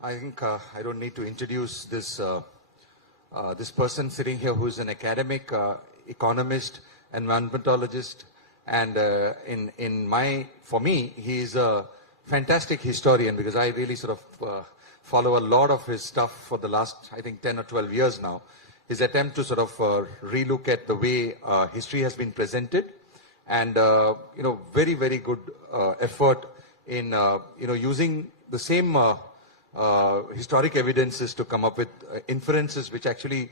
I think I don't need to introduce this person sitting here who is an academic, economist, environmentologist, and for me, he is a fantastic historian because I really sort of follow a lot of his stuff for the last, I think, 10 or 12 years now. His attempt to sort of relook at the way history has been presented, and very, very good effort in using the same historic evidences to come up with inferences which actually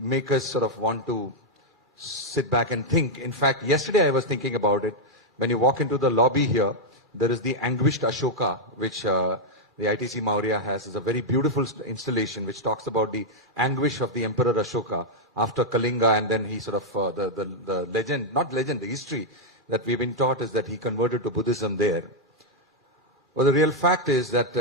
make us sort of want to sit back and think. In fact, yesterday I was thinking about it. When you walk into the lobby here, there is the anguished Ashoka, which the ITC Maurya has. It's a very beautiful installation which talks about the anguish of the Emperor Ashoka after Kalinga, and then he sort of, the legend, not legend, the history that we've been taught is that he converted to Buddhism there. Well, the real fact is that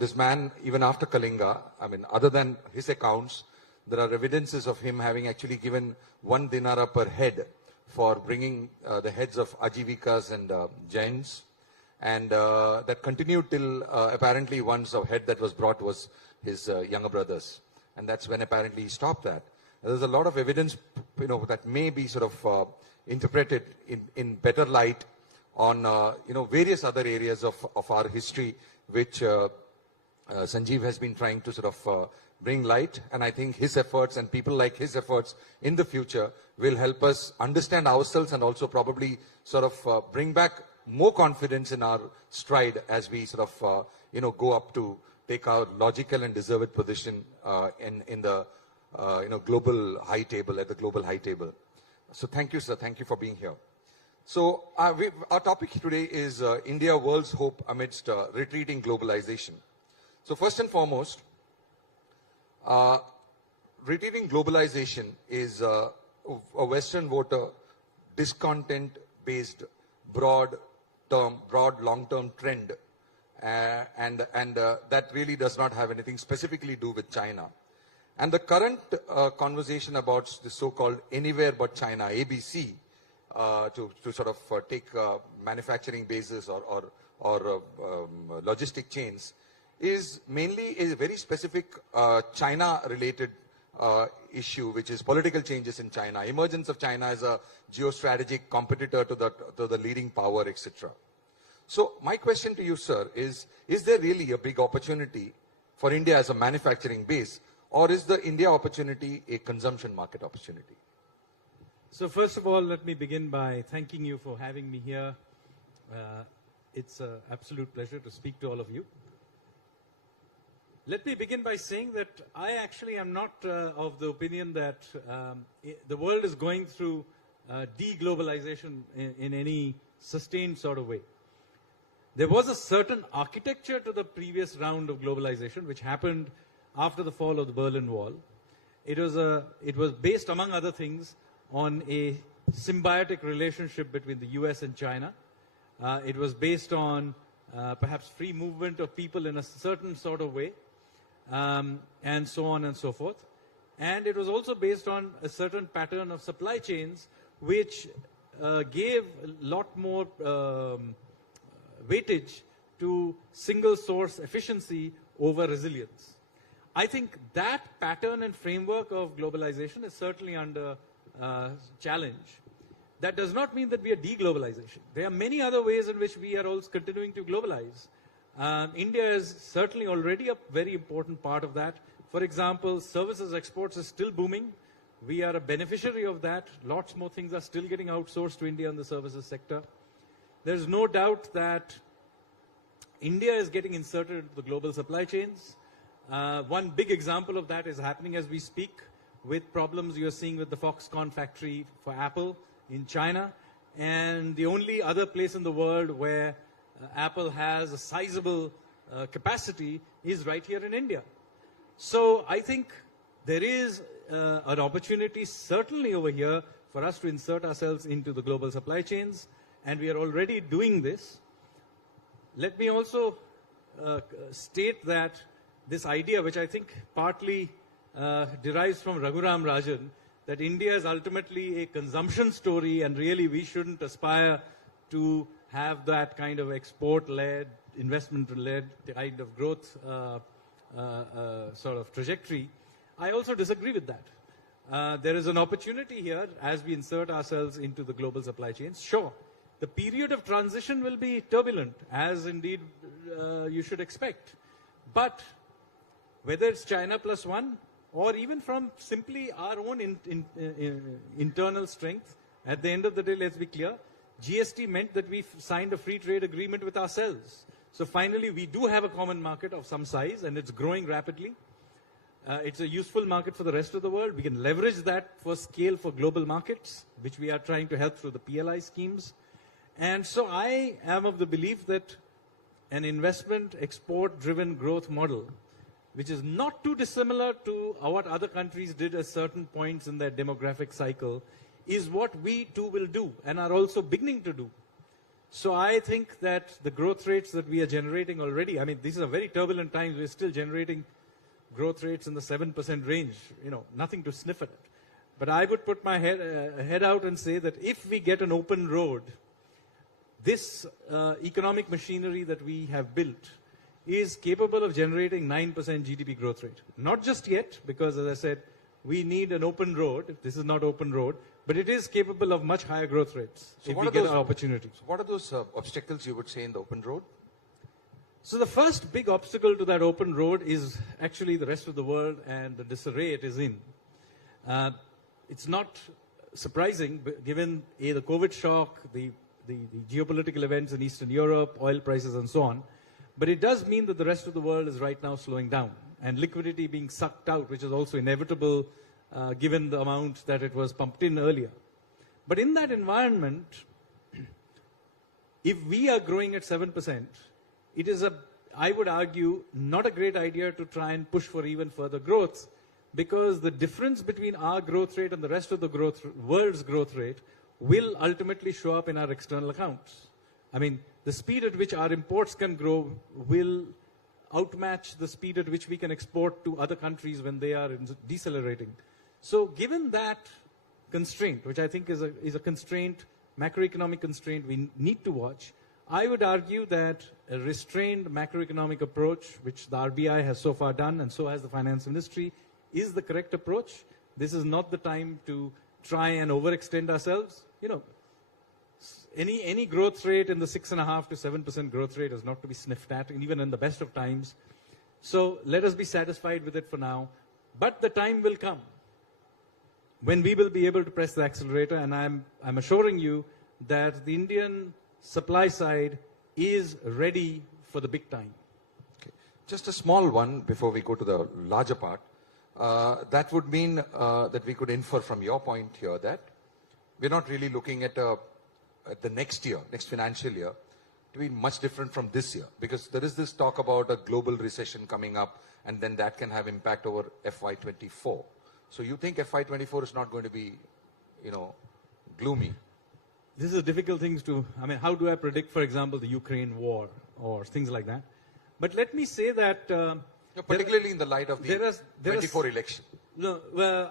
this man, even after Kalinga, I mean, other than his accounts, there are evidences of him having actually given 1 dinara per head for bringing the heads of Ajivikas and Jains. And that continued till apparently once a head that was brought was his younger brother's. And that's when apparently he stopped that. There's a lot of evidence, that may be sort of interpreted in better light on, various other areas of our history, which Sanjeev has been trying to sort of bring light. And I think his efforts and people like his efforts in the future will help us understand ourselves and also probably sort of bring back more confidence in our stride as we sort of, go up to take our logical and deserved position in the, global high table, at the global high table. So thank you, sir. Thank you for being here. So our topic today is India, world's hope amidst retreating globalization. So first and foremost, retreating globalization is a Western voter discontent-based broad long-term trend, and that really does not have anything specifically do with China. And the current conversation about the so-called anywhere but China, ABC, to sort of take manufacturing bases or logistic chains, is mainly a very specific China-related issue, which is political changes in China, emergence of China as a geostrategic competitor to the leading power, etc. So my question to you, sir, is there really a big opportunity for India as a manufacturing base, or is the India opportunity a consumption market opportunity? So first of all, let me begin by thanking you for having me here. It's an absolute pleasure to speak to all of you. Let me begin by saying that I actually am not of the opinion that the world is going through de-globalization in any sustained sort of way. There was a certain architecture to the previous round of globalization which happened after the fall of the Berlin Wall. It was based, among other things, on a symbiotic relationship between the US and China. It was based on perhaps free movement of people in a certain sort of way, and so on and so forth. And it was also based on a certain pattern of supply chains which gave a lot more weightage to single source efficiency over resilience. I think that pattern and framework of globalization is certainly under challenge. That does not mean that we are deglobalization. There are many other ways in which we are also continuing to globalize. India is certainly already a very important part of that. For example, services exports is still booming. We are a beneficiary of that. Lots more things are still getting outsourced to India in the services sector. There's no doubt that India is getting inserted into the global supply chains. One big example of that is happening as we speak with problems you're seeing with the Foxconn factory for Apple in China, and the only other place in the world where Apple has a sizable capacity is right here in India. So I think there is an opportunity certainly over here for us to insert ourselves into the global supply chains, and we are already doing this. Let me also state that this idea, which I think partly derives from Raghuram Rajan, that India is ultimately a consumption story and really we shouldn't aspire to have that kind of export-led investment-led kind of growth sort of trajectory, I also disagree with that. There is an opportunity here as we insert ourselves into the global supply chains. Sure, the period of transition will be turbulent, as indeed you should expect. But whether it's China plus one, or even from simply our own internal strength, at the end of the day, let's be clear, GST meant that we signed a free trade agreement with ourselves. So finally, we do have a common market of some size, and it's growing rapidly. It's a useful market for the rest of the world. We can leverage that for scale for global markets, which we are trying to help through the PLI schemes. And so I am of the belief that an investment, export-driven growth model, which is not too dissimilar to what other countries did at certain points in their demographic cycle, is what we too will do and are also beginning to do. So I think that the growth rates that we are generating already, I mean, these are very turbulent times, we're still generating growth rates in the 7% range, nothing to sniff at it. But I would put my head out and say that if we get an open road, this economic machinery that we have built is capable of generating 9% GDP growth rate. Not just yet, because as I said, we need an open road. This is not open road, but it is capable of much higher growth rates if we get an opportunity. So what are those obstacles you would say in the open road? So the first big obstacle to that open road is actually the rest of the world and the disarray it is in. It's not surprising, given the COVID shock, the geopolitical events in Eastern Europe, oil prices and so on. But it does mean that the rest of the world is right now slowing down and liquidity being sucked out, which is also inevitable given the amount that it was pumped in earlier. But in that environment, if we are growing at 7%, it is I would argue, not a great idea to try and push for even further growth, because the difference between our growth rate and the rest of the world's growth rate will ultimately show up in our external accounts. I mean, the speed at which our imports can grow will outmatch the speed at which we can export to other countries when they are decelerating. So given that constraint, which I think is a constraint, macroeconomic constraint we need to watch, I would argue that a restrained macroeconomic approach, which the RBI has so far done and so has the finance industry, is the correct approach. This is not the time to try and overextend ourselves. Any growth rate in the 6.5% to 7% growth rate is not to be sniffed at, even in the best of times. So let us be satisfied with it for now. But the time will come when we will be able to press the accelerator, and I'm assuring you that the Indian supply side is ready for the big time. Okay. Just a small one before we go to the larger part. That would mean that we could infer from your point here that we're not really looking at the next year, next financial year, to be much different from this year, because there is this talk about a global recession coming up, and then that can have impact over FY24. So you think FY24 is not going to be, gloomy? This is difficult things how do I predict, for example, the Ukraine war or things like that? But let me say that... particularly in the light of the 24 election. No, well,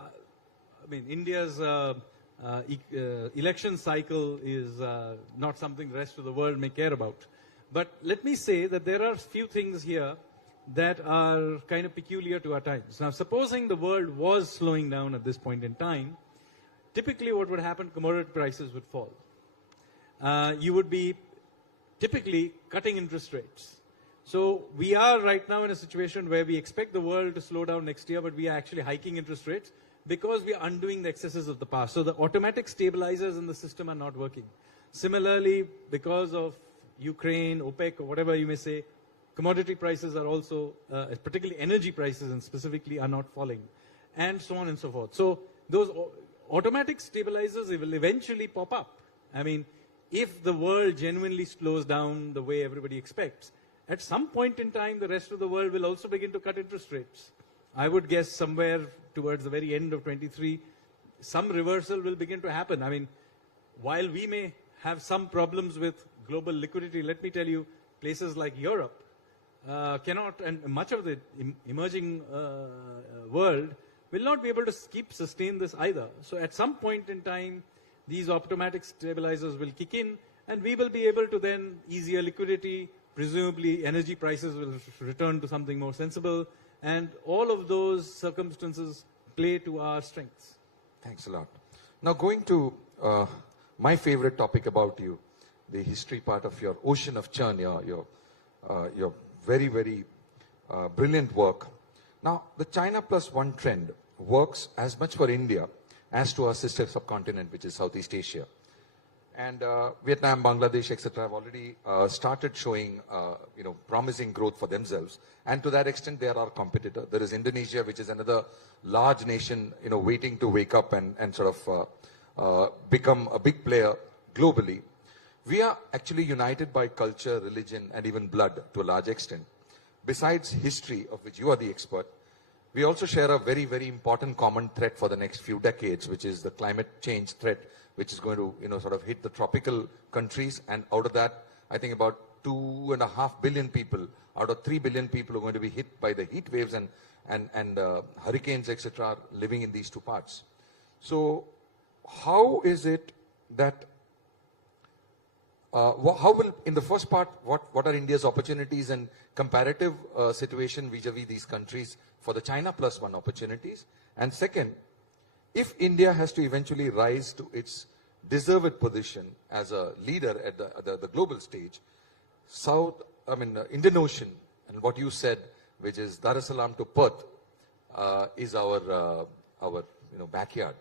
India's election cycle is not something the rest of the world may care about. But let me say that there are few things here that are kind of peculiar to our times. Now, supposing the world was slowing down at this point in time, typically what would happen, commodity prices would fall. You would be typically cutting interest rates. So we are right now in a situation where we expect the world to slow down next year, but we are actually hiking interest rates because we are undoing the excesses of the past. So the automatic stabilizers in the system are not working. Similarly, because of Ukraine, OPEC, or whatever you may say, commodity prices are also, particularly energy prices and specifically, are not falling, and so on and so forth. So those automatic stabilizers will eventually pop up. If the world genuinely slows down the way everybody expects, at some point in time, the rest of the world will also begin to cut interest rates. I would guess somewhere towards the very end of 23, some reversal will begin to happen. While we may have some problems with global liquidity, let me tell you, places like Europe cannot, and much of the emerging world will not be able to sustain this either. So at some point in time, these automatic stabilizers will kick in, and we will be able to then easier liquidity, presumably energy prices will return to something more sensible, and all of those circumstances play to our strengths. Thanks a lot. Now going to my favorite topic about you, the history part of your ocean of churn, your very, very brilliant work. Now, the China plus one trend works as much for India as to our sister subcontinent, which is Southeast Asia. And Vietnam, Bangladesh, etc. have already started showing, promising growth for themselves. And to that extent, they are our competitor. There is Indonesia, which is another large nation, waiting to wake up and sort of become a big player globally. We are actually united by culture, religion, and even blood to a large extent. Besides history, of which you are the expert, we also share a very, very important common threat for the next few decades, which is the climate change threat, which is going to, sort of hit the tropical countries. And out of that, I think about 2.5 billion people out of 3 billion people are going to be hit by the heat waves and hurricanes, etc., are living in these two parts. So how is it that how will, in the first part, what are India's opportunities and comparative situation vis-a-vis these countries for the China plus one opportunities? And second, if India has to eventually rise to its deserved position as a leader at the global stage, Indian Ocean, and what you said, which is Dar es Salaam to Perth, is our backyard.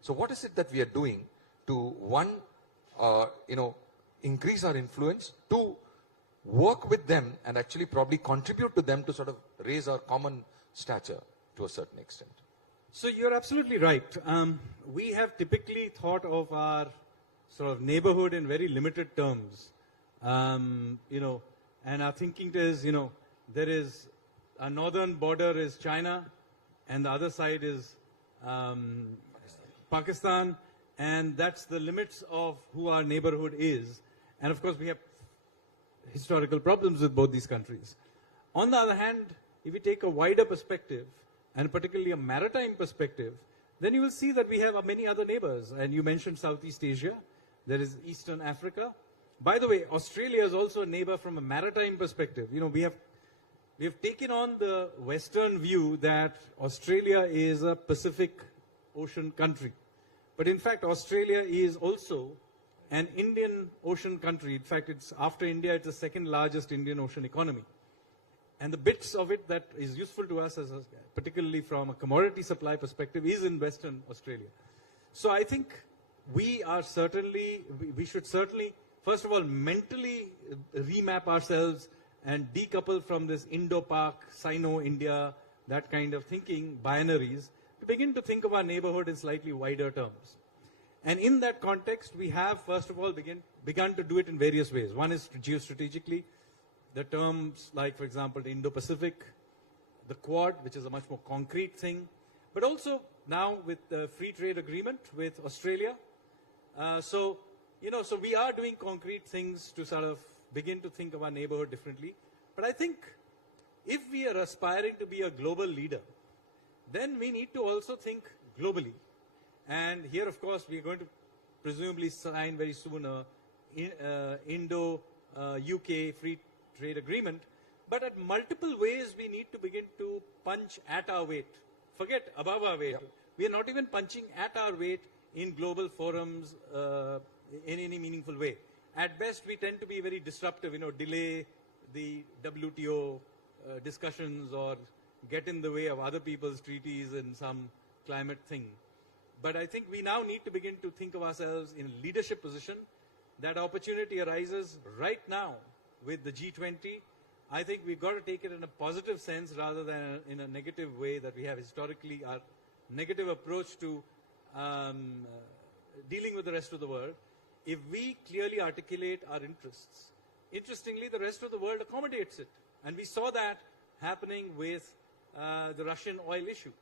So what is it that we are doing to, one, increase our influence, two, work with them and actually probably contribute to them to sort of raise our common stature to a certain extent? So you're absolutely right. We have typically thought of our sort of neighborhood in very limited terms. And our thinking is, there is a northern border is China, and the other side is Pakistan, and that's the limits of who our neighborhood is. And of course, we have historical problems with both these countries. On the other hand, if you take a wider perspective, and particularly a maritime perspective, then you will see that we have many other neighbors. And you mentioned Southeast Asia. There is Eastern Africa. By the way, Australia is also a neighbor from a maritime perspective. We have taken on the Western view that Australia is a Pacific Ocean country. But in fact, Australia is also an Indian Ocean country. In fact, after India, it's the second largest Indian Ocean economy. And the bits of it that is useful to us, particularly from a commodity supply perspective, is in Western Australia. So I think we should certainly, first of all, mentally remap ourselves and decouple from this Indo-Pak, Sino-India, that kind of thinking, binaries, to begin to think of our neighborhood in slightly wider terms. And in that context, we have, first of all, begun to do it in various ways. One is geostrategically. The terms like, for example, the Indo-Pacific, the Quad, which is a much more concrete thing, but also now with the free trade agreement with Australia. So we are doing concrete things to sort of begin to think of our neighborhood differently. But I think if we are aspiring to be a global leader, then we need to also think globally. And here, of course, we are going to presumably sign very soon a Indo-UK free trade agreement. But at multiple ways, we need to begin to punch at our weight. Forget above our weight. Yeah. We are not even punching at our weight in global forums in any meaningful way. At best, we tend to be very disruptive, delay the WTO discussions or get in the way of other people's treaties in some climate thing. But I think we now need to begin to think of ourselves in a leadership position. That opportunity arises right now with the G20. I think we've got to take it in a positive sense rather than in a negative way that we have historically. Our negative approach to dealing with the rest of the world. If we clearly articulate our interests, interestingly, the rest of the world accommodates it. And we saw that happening with the Russian oil issue.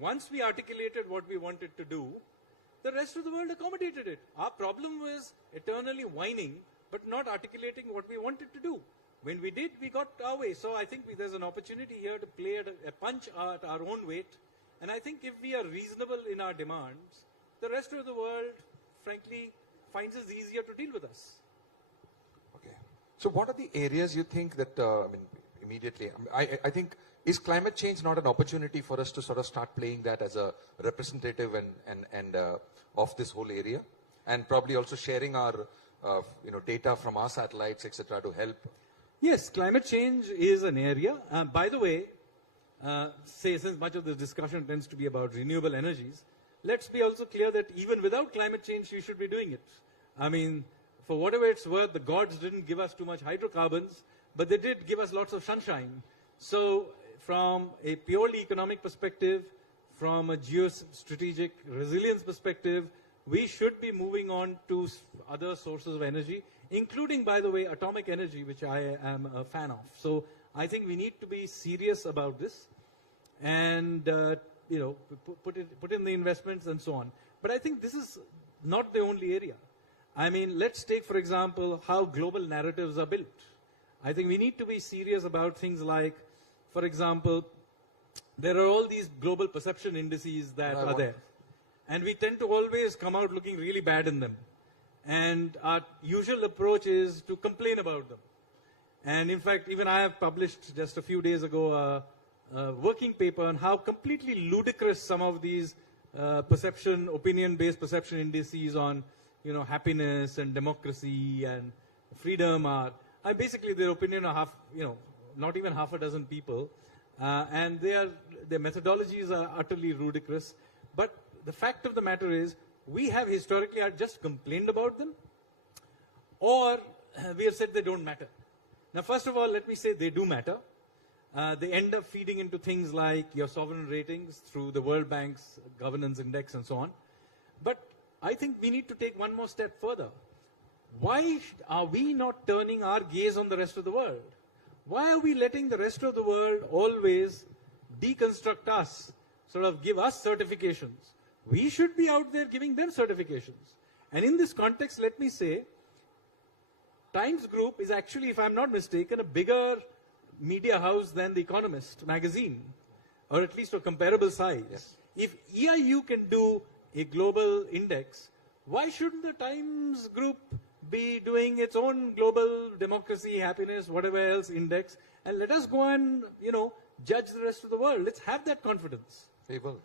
Once we articulated what we wanted to do, the rest of the world accommodated it. Our problem was eternally whining, but not articulating what we wanted to do. When we did, we got our way. So I think there's an opportunity here to play a punch at our own weight. And I think if we are reasonable in our demands, the rest of the world, frankly, finds it easier to deal with us. Okay. So what are the areas you think that, I mean, immediately, I think, is climate change not an opportunity for us to sort of start playing that as a representative and of this whole area? And probably also sharing our, data from our satellites, etc., to help. Yes, climate change is an area. By the way, since much of the discussion tends to be about renewable energies, let's be also clear that even without climate change, we should be doing it. I mean, for whatever it's worth, the gods didn't give us too much hydrocarbons, but they did give us lots of sunshine. So from a purely economic perspective, from a geostrategic resilience perspective, we should be moving on to other sources of energy, including, by the way, atomic energy, which I am a fan of. So I think we need to be serious about this and, put in the investments and so on. But I think this is not the only area. I mean, let's take, for example, how global narratives are built. I think we need to be serious about things like, for example, there are all these global perception indices that are there. And we tend to always come out looking really bad in them. And our usual approach is to complain about them. And in fact, even I have published just a few days ago a working paper on how completely ludicrous some of these opinion-based perception indices on, happiness and democracy and freedom are. Basically, their opinion are not even half a dozen people. And their methodologies are utterly ludicrous. But the fact of the matter is, we have historically just complained about them, or we have said they don't matter. Now, first of all, let me say they do matter. They end up feeding into things like your sovereign ratings through the World Bank's governance index and so on. But I think we need to take one more step further. Why are we not turning our gaze on the rest of the world? Why are we letting the rest of the world always deconstruct us, sort of give us certifications? We should be out there giving them certifications. And in this context, let me say, Times Group is actually, if I'm not mistaken, a bigger media house than The Economist magazine, or at least a comparable size. Yes. If EIU can do a global index, why shouldn't the Times Group be doing its own global democracy, happiness, whatever else index, and let us go and, judge the rest of the world. Let's have that confidence. We will.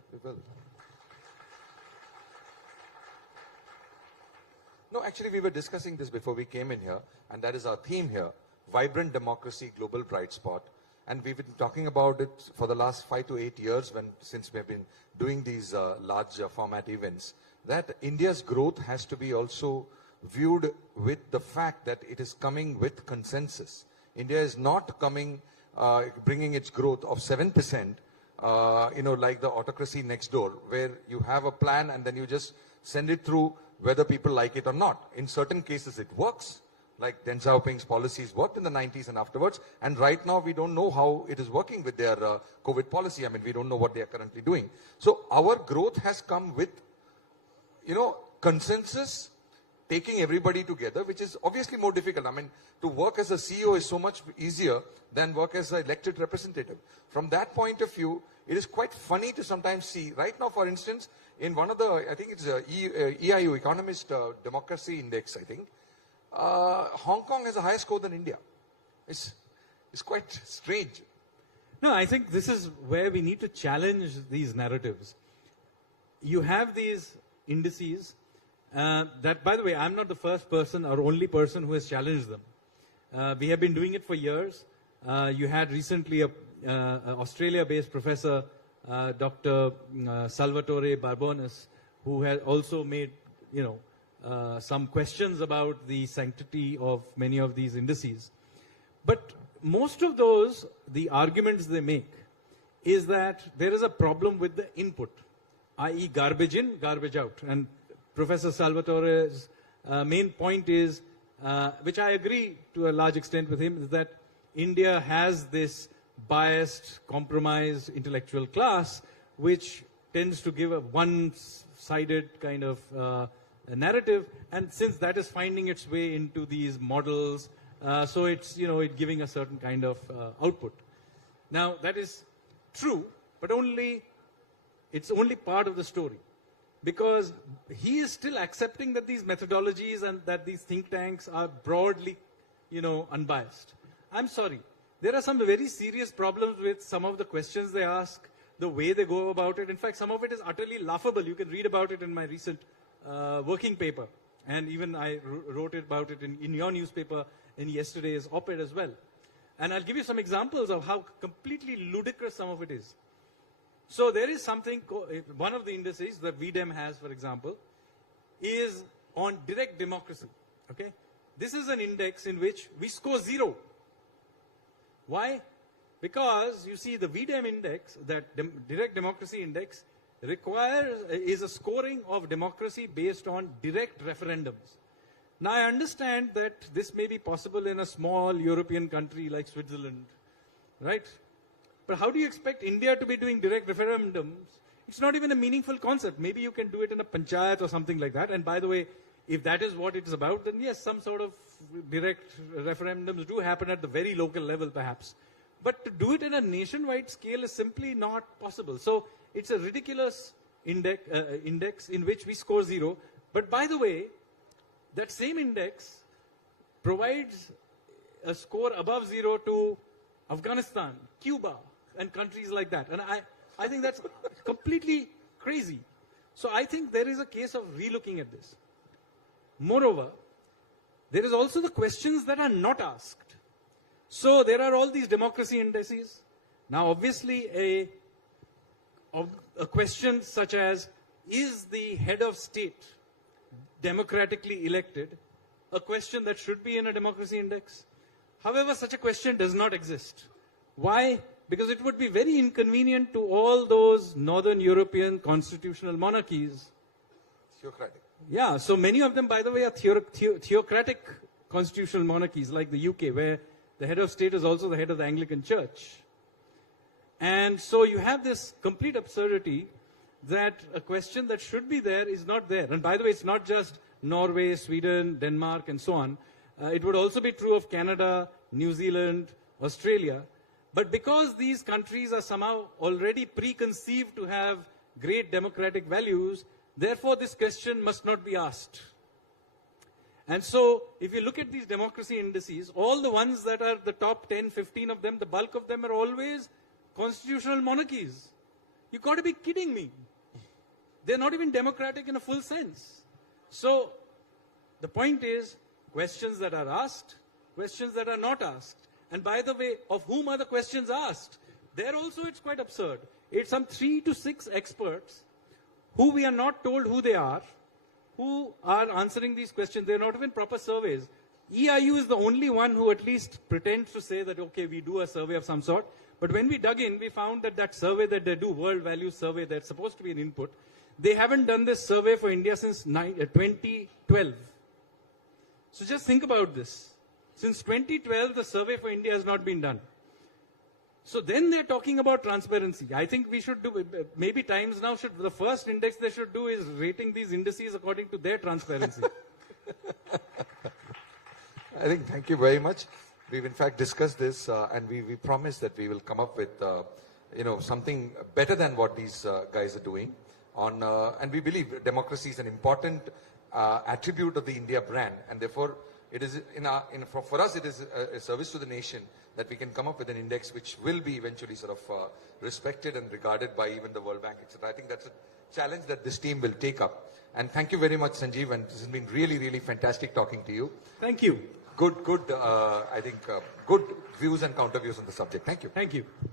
No, actually, we were discussing this before we came in here, and that is our theme here, Vibrant Democracy, Global Bright Spot. And we've been talking about it for the last 5 to 8 years since we've been doing these large format events, that India's growth has to be also viewed with the fact that it is coming with consensus. India is not bringing its growth of 7%, like the autocracy next door, where you have a plan and then you just send it through whether people like it or not. In certain cases, it works, like Deng Xiaoping's policies worked in the 90s and afterwards. And right now, we don't know how it is working with their COVID policy. I mean, we don't know what they are currently doing. So our growth has come with, consensus, taking everybody together, which is obviously more difficult. I mean, to work as a CEO is so much easier than work as an elected representative. From that point of view, it is quite funny to sometimes see. Right now, for instance, in one of the, I think it's EIU, Economist Democracy Index, I think, Hong Kong has a higher score than India. It's quite strange. No, I think this is where we need to challenge these narratives. You have these indices that, by the way, I'm not the first person or only person who has challenged them. We have been doing it for years. You had recently an Australia-based professor, Dr. Salvatore Barbones, who had also made, some questions about the sanctity of many of these indices. But most of those, the arguments they make, is that there is a problem with the input, i.e. garbage in, garbage out. And Professor Salvatore's main point is, which I agree to a large extent with him, is that India has this biased, compromised intellectual class, which tends to give a one-sided kind of narrative. And since that is finding its way into these models, so it's, it's giving a certain kind of output. Now, that is true, but it's only part of the story. Because he is still accepting that these methodologies and that these think tanks are broadly unbiased. I'm sorry. There are some very serious problems with some of the questions they ask, the way they go about it. In fact, some of it is utterly laughable. You can read about it in my recent working paper. And even I wrote about it in your newspaper in yesterday's op-ed as well. And I'll give you some examples of how completely ludicrous some of it is. So there is something, one of the indices that VDEM has, for example, is on direct democracy. Okay? This is an index in which we score 0. Why? Because you see the VDEM index, that direct democracy index, is a scoring of democracy based on direct referendums. Now I understand that this may be possible in a small European country like Switzerland, right? But how do you expect India to be doing direct referendums? It's not even a meaningful concept. Maybe you can do it in a panchayat or something like that. And by the way, if that is what it's about, then yes, some sort of direct referendums do happen at the very local level perhaps. But to do it in a nationwide scale is simply not possible. So it's a ridiculous index in which we score 0. But by the way, that same index provides a score above 0 to Afghanistan, Cuba, and countries like that. And I think that's completely crazy. So I think there is a case of relooking at this. Moreover, there is also the questions that are not asked. So there are all these democracy indices. Now obviously a question such as, is the head of state democratically elected, a question that should be in a democracy index? However, such a question does not exist. Why? Because it would be very inconvenient to all those Northern European constitutional monarchies. Theocratic. Yeah, so many of them, by the way, are theocratic constitutional monarchies, like the UK, where the head of state is also the head of the Anglican Church. And so you have this complete absurdity that a question that should be there is not there. And by the way, it's not just Norway, Sweden, Denmark, and so on. It would also be true of Canada, New Zealand, Australia. But because these countries are somehow already preconceived to have great democratic values, therefore this question must not be asked. And so if you look at these democracy indices, all the ones that are the top 10, 15 of them, the bulk of them are always constitutional monarchies. You've got to be kidding me. They're not even democratic in a full sense. So the point is, questions that are asked, questions that are not asked. And by the way, of whom are the questions asked? There also it's quite absurd. It's some 3 to 6 experts who we are not told who they are, who are answering these questions. They're not even proper surveys. EIU is the only one who at least pretends to say that, okay, we do a survey of some sort. But when we dug in, we found that that survey that they do, World Values Survey, that's supposed to be an input, they haven't done this survey for India since 2012. So just think about this. Since 2012, the survey for India has not been done. So then they're talking about transparency. I think we should do, maybe Times now should, the first index they should do is rating these indices according to their transparency. I think, thank you very much. We've in fact discussed this and we promise that we will come up with, something better than what these guys are doing. And we believe democracy is an important attribute of the India brand, and therefore it is for us it is a service to the nation that we can come up with an index which will be eventually sort of respected and regarded by even the World Bank, etc. I think that's a challenge that this team will take up. And thank you very much, Sanjeev, and this has been really, really fantastic talking to you. Thank you. Good, I think, good views and counter views on the subject. Thank you. Thank you.